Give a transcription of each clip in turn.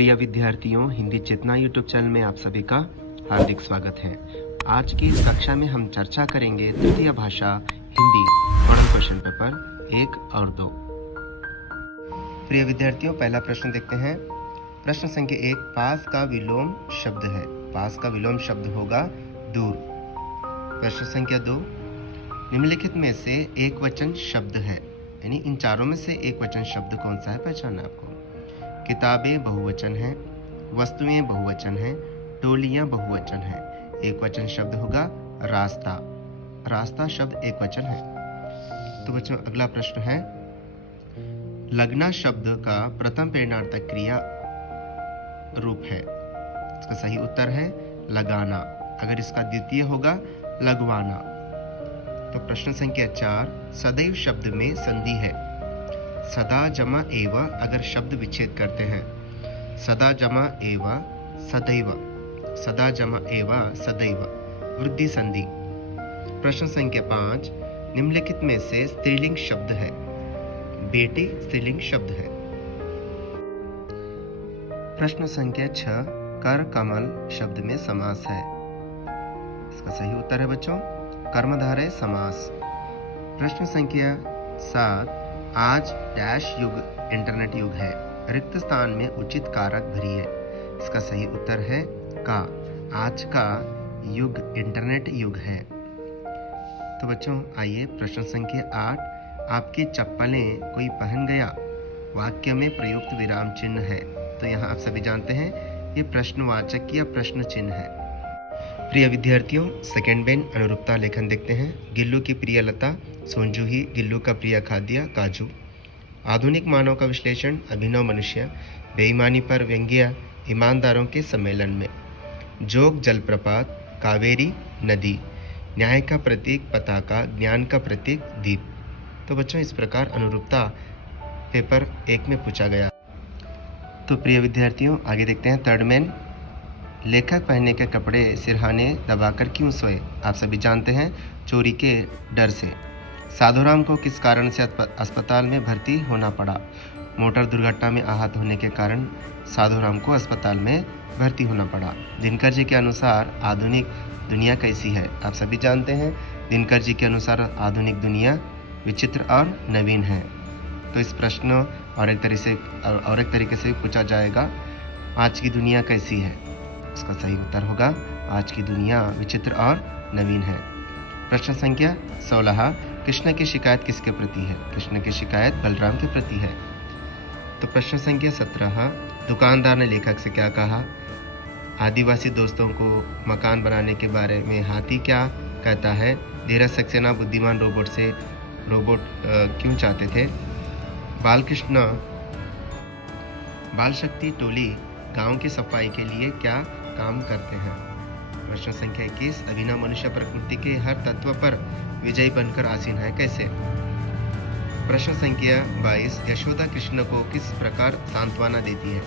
प्रिय विद्यार्थियों, हिंदी चेतना YouTube channel में आप सभी का हार्दिक स्वागत है। आज की इस कक्षा में हम चर्चा करेंगे तृतीय भाषा हिंदी मॉडल क्वेश्चन पेपर 1 और 2। प्रिय विद्यार्थियों, पहला प्रश्न देखते हैं। प्रश्न संख्या 1, पास का विलोम शब्द है। पास का विलोम शब्द होगा दूर। प्रश्न संख्या 2, निम्नलिखित में से एक वचन शब्द है, यानी इन चारों में से एक वचन शब्द कौन सा है, पहचानना आपको। किताबें बहुवचन है, वस्तुएं बहुवचन है, टोलियां बहुवचन है। एक वचन शब्द होगा रास्ता। रास्ता शब्द एक वचन है। तो बच्चों, अगला प्रश्न है, लगना शब्द का प्रथम प्रेरणार्थक क्रिया रूप है। इसका सही उत्तर है लगाना। अगर इसका द्वितीय होगा लगवाना। तो प्रश्न संख्या 4, सदैव शब्द में संधि है। सदा जमा एव अगर शब्द विच्छेद करते हैं, सदा जमा एव सदैव, सदा जमा एव सदैव, वृद्धि संधि। प्रश्न संख्या 5, निम्नलिखित में से स्त्रीलिंग शब्द है। बेटी स्त्रीलिंग शब्द है। प्रश्न संख्या 6, कर कमल शब्द में समास है। इसका सही उत्तर है बच्चों कर्मधारय समास। प्रश्न संख्या 7, आज डैश युग इंटरनेट युग है, रिक्त स्थान में उचित कारक भरिए। इसका सही उत्तर है का। आज का युग इंटरनेट युग है। तो बच्चों आइए प्रश्न संख्या 8, आपकी चप्पलें कोई पहन गया वाक्य में प्रयुक्त विराम चिन्ह है। तो यहाँ आप सभी जानते हैं ये प्रश्नवाचक या प्रश्न चिन्ह है। प्रिय विद्यार्थियों, सेकेंड बेन अनुरूपता लेखन देखते हैं। गिल्लू की प्रिय लता सोनजूही, गिल्लू का प्रिय खाद्य काजू। आधुनिक मानव का विश्लेषण अभिनव मनुष्य, बेईमानी पर व्यंग्य ईमानदारों के सम्मेलन में। जोग जलप्रपात, कावेरी नदी, न्याय का प्रतीक पताका, ज्ञान का प्रतीक दीप। तो बच्चों इस प्रकार अनुरूपता पेपर 1 में पूछा गया। तो प्रिय विद्यार्थियों आगे देखते हैं थर्ड मेन, लेखक पहनने के कपड़े सिरहाने दबाकर क्यों सोए। आप सभी जानते हैं चोरी के डर से। साधुराम को किस कारण से अस्पताल में भर्ती होना पड़ा। मोटर दुर्घटना में आहत होने के कारण साधुराम को अस्पताल में भर्ती होना पड़ा। दिनकर जी के अनुसार आधुनिक दुनिया कैसी है। आप सभी जानते हैं दिनकर जी के अनुसार आधुनिक दुनिया विचित्र और नवीन है। तो इस प्रश्न और एक तरीके से पूछा जाएगा, आज की दुनिया कैसी है। इसका सही उत्तर होगा आज की दुनिया विचित्र और नवीन है। प्रश्न संख्या 16, कृष्ण की शिकायत किसके प्रति है। कृष्ण की शिकायत बलराम के प्रति है। तो प्रश्न संख्या 17, दुकानदार ने लेखक से क्या कहा। आदिवासी दोस्तों को मकान बनाने के बारे में हाथी क्या कहता है। धीरज सक्सेना बुद्धिमान रोबोट क्यों चाहते थे। बालकृष्ण बाल शक्ति टोली गांव की सफाई के लिए क्या काम करते हैं। प्रश्न संख्या 21, अभिनव मनुष्य प्रकृति के हर तत्व पर विजयी बनकर आसीन है, कैसे। प्रश्न संख्या 22, यशोदा कृष्ण को किस प्रकार सांत्वना देती है।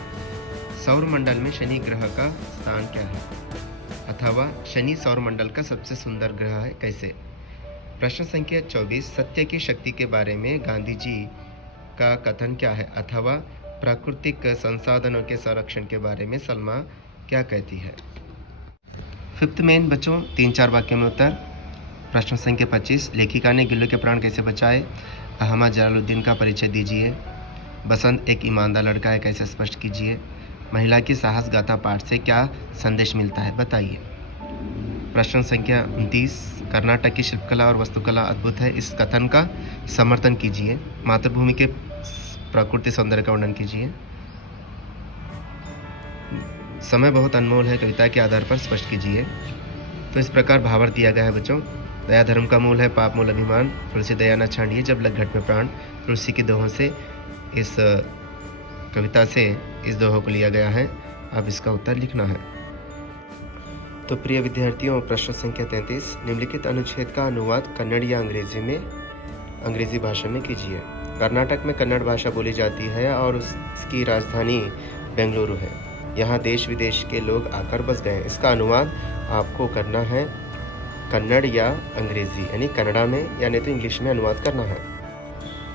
सौर मंडल में शनि ग्रह का स्थान क्या है, अथवा शनि सौर मंडल का सबसे सुंदर ग्रह है, कैसे। प्रश्न संख्या 24, सत्य की शक्ति के बारे में गांधी जी का कथन क्या है, अथवा प्राकृतिक संसाधनों के संरक्षण के बारे में सलमा क्या कहती है। फिफ्थ मेन बच्चों 3-4 वाक्यों में उत्तर। प्रश्न संख्या 25, लेखिका ने गिल्लू के प्राण कैसे बचाए। अहमद जलालुद्दीन का परिचय दीजिए। बसंत एक ईमानदार लड़का है, कैसे स्पष्ट कीजिए। महिला की साहस गाथा पाठ से क्या संदेश मिलता है, बताइए। प्रश्न संख्या 29, कर्नाटक की शिल्पकला और वास्तुकला अद्भुत है, इस कथन का समर्थन कीजिए। मातृभूमि के प्रकृति सौंदर्य का वर्णन कीजिए। समय बहुत अनमोल है, कविता के आधार पर स्पष्ट कीजिए। तो इस प्रकार भावार्थ दिया गया है बच्चों। दया धर्म का मूल है, पाप मूल अभिमान, तुलसी दया न छांडिए, जब लग घट में प्राण। तुलसी के दोहों से इस कविता से इस दोहों को लिया गया है। अब इसका उत्तर लिखना है। तो प्रिय विद्यार्थियों प्रश्न संख्या 33, निम्नलिखित अनुच्छेद का अनुवाद कन्नड़ या अंग्रेजी भाषा में कीजिए। कर्नाटक में कन्नड़ भाषा बोली जाती है और उसकी राजधानी बेंगलुरु है। यहाँ देश विदेश के लोग आकर बस गए। इसका अनुवाद आपको करना है कन्नड़ या अंग्रेजी, यानी कन्नड़ा में या नहीं तो इंग्लिश में अनुवाद करना है।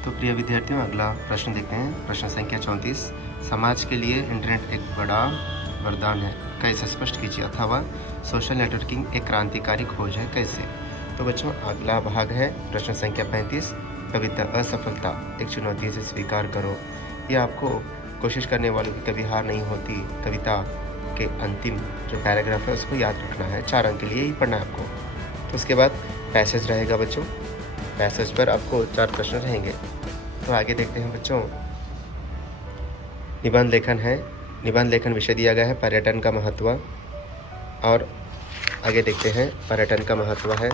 तो प्रिय विद्यार्थियों अगला प्रश्न देखते हैं। प्रश्न संख्या 34, समाज के लिए इंटरनेट एक बड़ा वरदान है, कैसे स्पष्ट कीजिए। अथवा सोशल नेटवर्किंग एक क्रांतिकारी खोज है, कैसे। तो बच्चों अगला भाग है प्रश्न संख्या 35, कविता असफलता एक चुनौती से स्वीकार करो। ये आपको कोशिश करने वालों की कभी हार नहीं होती कविता के अंतिम जो पैराग्राफ है उसको याद रखना है, 4 अंक के लिए ही पढ़ना है आपको। तो उसके बाद पैसेज रहेगा बच्चों, पैसेज पर आपको 4 प्रश्न रहेंगे। तो आगे देखते हैं बच्चों, निबंध लेखन है। निबंध लेखन विषय दिया गया है पर्यटन का महत्व, और आगे देखते हैं पर्यटन का महत्व है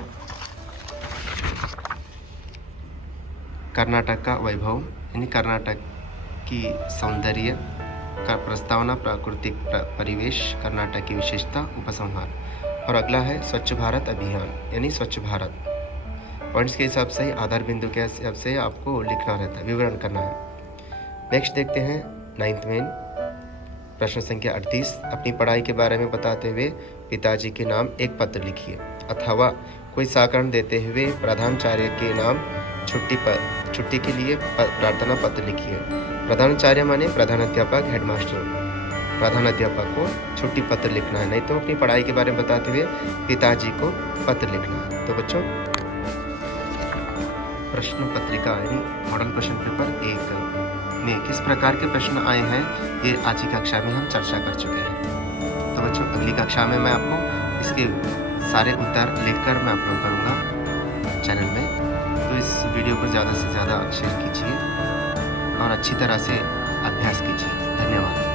कर्नाटक का वैभव, यानी कर्नाटक की सौंदर्य का प्रस्तावना, प्राकृतिक परिवेश, कर्नाटक की विशेषता, उपसंहार। और अगला है स्वच्छ भारत अभियान, यानी स्वच्छ भारत। पॉइंट्स के हिसाब से, आधार बिंदु के हिसाब से आपको लिखना रहता है, विवरण करना है। नेक्स्ट देखते हैं 9th मेन, प्रश्न संख्या 38, अपनी पढ़ाई के बारे में बताते हुए पिताजी के नाम एक पत्र लिखिए। अथवा कोई साकरण देते हुए प्रधानाचार्य के नाम छुट्टी के लिए प्रार्थना पत्र लिखिए। प्रधानाचार्य माने प्रधानाध्यापक, हेडमास्टर। प्रधानाध्यापक को छुट्टी पत्र लिखना है, नहीं तो अपनी पढ़ाई के बारे में बताते हुए पिताजी को पत्र लिखना है। तो बच्चों प्रश्न पत्रिका यानी मॉडल क्वेश्चन पेपर 1 में किस प्रकार के प्रश्न आए हैं, ये आज की कक्षा में हम चर्चा कर चुके हैं। तो बच्चों अगली कक्षा में मैं आपको इसके सारे उत्तर लिखकर मैं अपलोड करूँगा चैनल में। तो इस वीडियो को ज़्यादा से ज़्यादा शेयर कीजिए और अच्छी तरह से अभ्यास कीजिए। धन्यवाद।